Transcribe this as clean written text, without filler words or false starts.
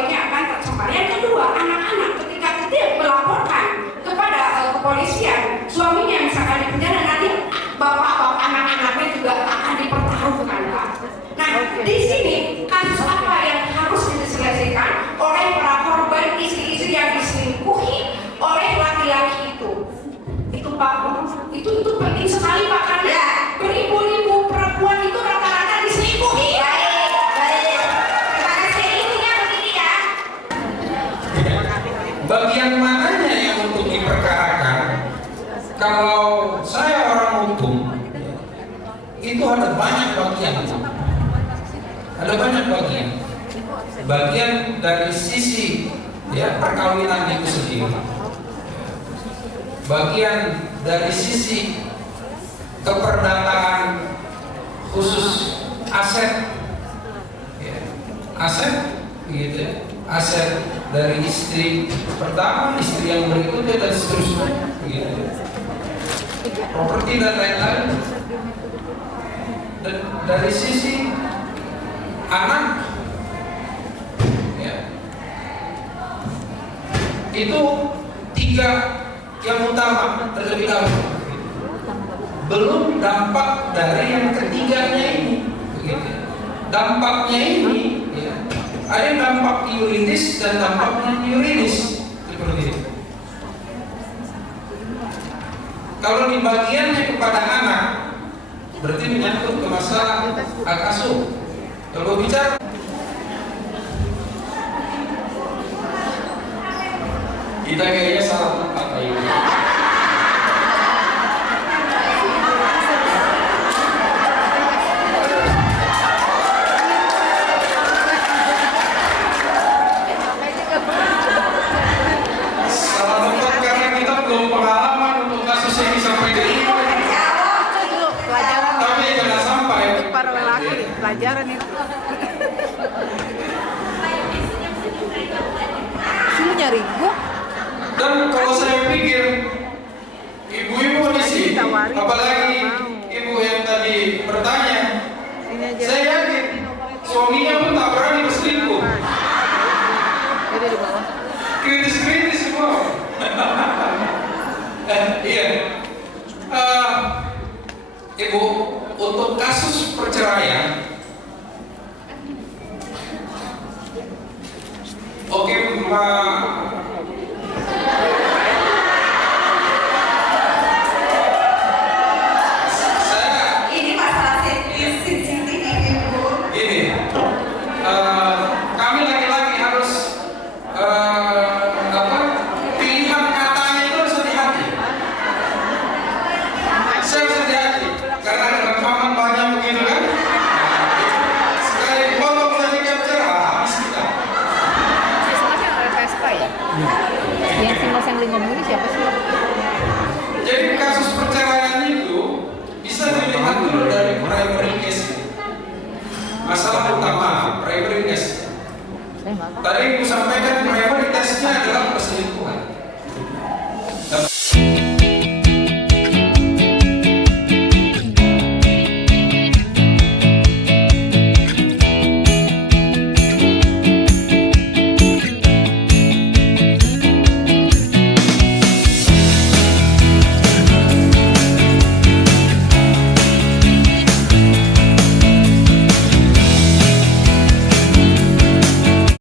baiknya akan tercemar. Yang kedua, anak-anak ketika tidak melaporkan kepada kepolisian, suaminya misalkan di penjara, nanti bapak anak-anaknya juga akan dipertaruhkan, Pak. Nah, di sini kasus apa yang harus diselesaikan oleh para korban istri-istri yang diselingkuhi oleh laki-laki itu? Itu Pak, itu penting sekali Pak, karena beribu-ribu perempuan itu rata-rata diselingkuhi. Baik. Terima kasih, intinya begini ya. Bagian mananya yang untuk diperkarakan? Kalau saya orang hukum, itu ada banyak bagian. Ada banyak bagian. Bagian dari sisi perkawinan itu sendiri. Bagian dari sisi keperdataan khusus aset, aset, gitu ya, aset dari istri pertama, istri yang berikutnya dan seterusnya, gitu. Properti dan lain-lain. Dan dari sisi anak, itu tiga yang utama terlebih dahulu. Belum dampak dari yang ketiganya ini, begitu. Dampaknya ini, ada yang dampak yuridis dan dampaknya yuridis, seperti itu. Kalau di bagiannya kepada anak, berarti menyangkut ke masalah hak asuh. Kalau bicara kita kayaknya salah tempat ini. Salah tempat karena kita belum pengalaman untuk kasus yang disampaikan ini. Pelajaran. Tapi jangan sampai Para lelaki pelajaran itu. Sini nyari gua. dan kalau saya pikir ibu-ibu di sini, apalagi ibu yang tadi bertanya, saya yakin suaminya pun tak berani berselingkuh. Kritis-kritis semua. Iya. Ibu, untuk kasus perceraian, oke, Ini masalah sensitif Ibu. ini kami laki-laki harus pilihan katanya itu harus hati-hati. Saya harus hati-hati karena ada rekaman banyak begitu kan. Sekali dipotong saja capture habis kita. Yang si Mas yang beli ngomong ini siapa sih? Jadi kasus perceraian itu bisa dilihat dulu dari primary case. Masalah utama primary case. Tadi Ibu sampaikan